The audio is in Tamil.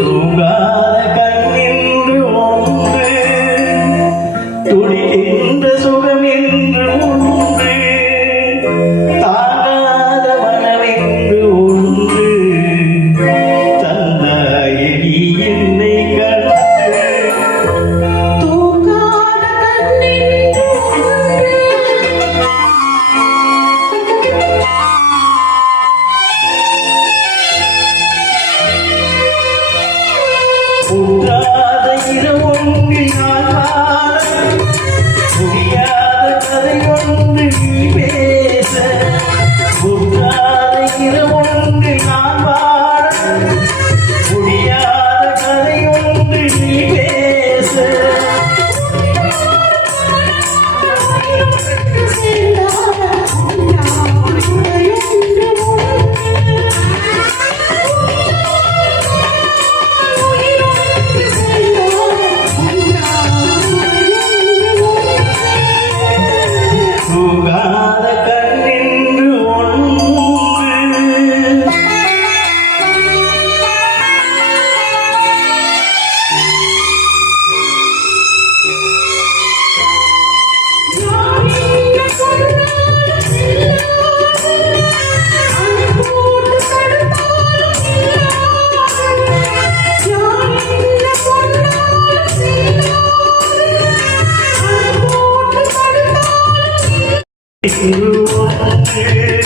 lugar. தோன்றாத இடம் ஒன்று நான் முடியாத கதை ஒன்று நீ It's the